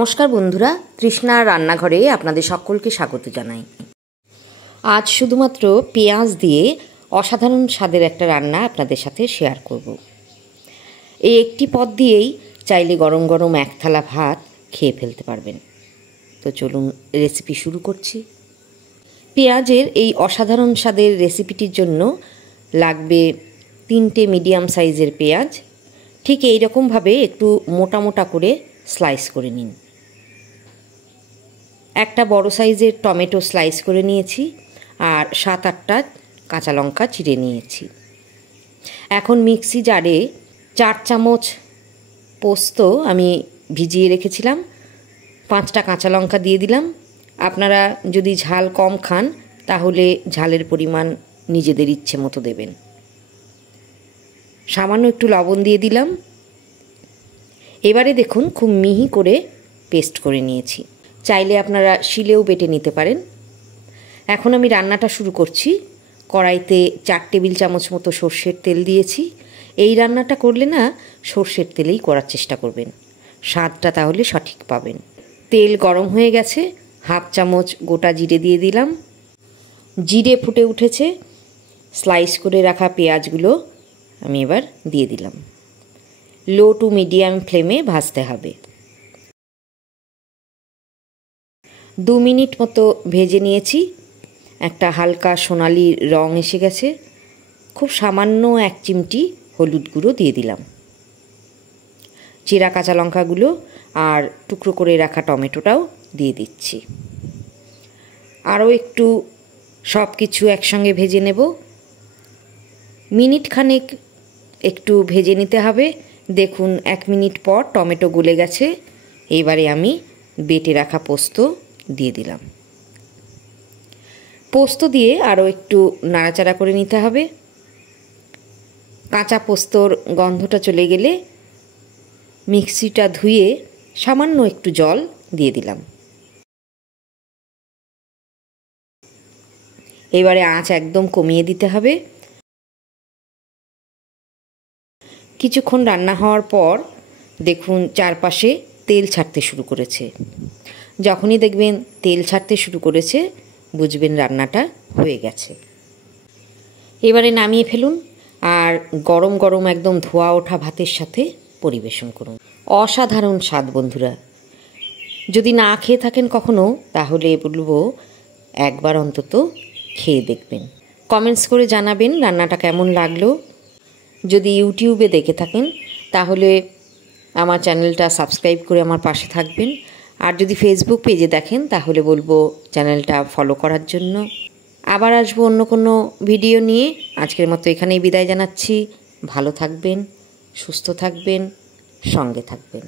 নমস্কার বন্ধুরা, তৃষ্ণার রান্নাঘরে আপনাদের সকলকে স্বাগত জানাই। আজ শুধুমাত্র পেঁয়াজ দিয়ে অসাধারণ স্বাদের একটা রান্না আপনাদের সাথে শেয়ার করব। এই একটি পদ দিয়েই চাইলে গরম গরম এক থালা ভাত খেয়ে ফেলতে পারবেন। তো চলুন রেসিপি শুরু করছি। পেঁয়াজের এই অসাধারণ স্বাদের রেসিপিটির জন্য লাগবে 3টে মিডিয়াম সাইজের পেঁয়াজ। ঠিক এই রকমভাবে একটু মোটা মোটা করে স্লাইস করে নিন। একটা বড় সাইজের টমেটো স্লাইস করে নিয়েছি আর 7-8টা কাঁচা লঙ্কা চিড়ে নিয়েছি। এখন মিক্সি জারে 4 চামচ পোস্ত আমি ভিজিয়ে রেখেছিলাম, 5টা কাঁচা লঙ্কা দিয়ে দিলাম। আপনারা যদি ঝাল কম খান তাহলে ঝালের পরিমাণ নিজেদের ইচ্ছে মতো দেবেন। সামান্য একটু লবণ দিয়ে দিলাম। এবারে দেখুন খুব মিহি করে পেস্ট করে নিয়েছি। চাইলে আপনারা শিলেও বেটে নিতে পারেন। এখন আমি রান্নাটা শুরু করছি। কড়াইতে 4 টেবিল চামচ মতো সর্ষের তেল দিয়েছি। এই রান্নাটা করলে না সর্ষের তেলেই করার চেষ্টা করবেন, স্বাদটা তাহলে সঠিক পাবেন। তেল গরম হয়ে গেছে, 1/2 চামচ গোটা জিরে দিয়ে দিলাম। জিরে ফুটে উঠেছে, স্লাইস করে রাখা পেঁয়াজগুলো আমি এবার দিয়ে দিলাম। লো টু মিডিয়াম ফ্লেমে ভাজতে হবে। 2 মিনিট মতো ভেজে নিয়েছি। একটা হালকা সোনালি রং এসে গেছে। খুব সামান্য 1 চিমটি হলুদ গুঁড়ো দিয়ে দিলাম। চিরা কাঁচা লঙ্কাগুলো আর টুকরো করে রাখা টমেটোটাও দিয়ে দিচ্ছি। আরও একটু সব কিছু একসঙ্গে ভেজে নেব। মিনিট খানেক একটু ভেজে নিতে হবে। দেখুন 1 মিনিট পর টমেটো গলে গেছে। এবারে আমি বেটে রাখা পোস্ত দিয়ে দিলাম। পোস্ত দিয়ে আরও একটু নাড়াচাড়া করে নিতে হবে। কাঁচা পোস্তর গন্ধটা চলে গেলে মিক্সিটা ধুয়ে সামান্য একটু জল দিয়ে দিলাম। এবারে আঁচ একদম কমিয়ে দিতে হবে। কিছুক্ষণ রান্না হওয়ার পর দেখুন চারপাশে তেল ছাড়তে শুরু করেছে। যখনই দেখবেন তেল ছাড়তে শুরু করেছে বুঝবেন রান্নাটা হয়ে গেছে। এবারে নামিয়ে ফেলুন আর গরম গরম একদম ধোয়া ওঠা ভাতের সাথে পরিবেশন করুন। অসাধারণ স্বাদ বন্ধুরা। যদি না খেয়ে থাকেন কখনো তাহলে বলবো একবার অন্তত খেয়ে দেখবেন। কমেন্টস করে জানাবেন রান্নাটা কেমন লাগলো। যদি ইউটিউবে দেখে থাকেন তাহলে আমার চ্যানেলটা সাবস্ক্রাইব করে আমার পাশে থাকবেন। আর যদি ফেসবুক পেজে দেখেন তাহলে বলবো চ্যানেলটা ফলো করার জন্য। আবার আসবো অন্য কোনো ভিডিও নিয়ে। আজকের মতো এখানেই বিদায় জানাচ্ছি। ভালো থাকবেন, সুস্থ থাকবেন, সঙ্গে থাকবেন।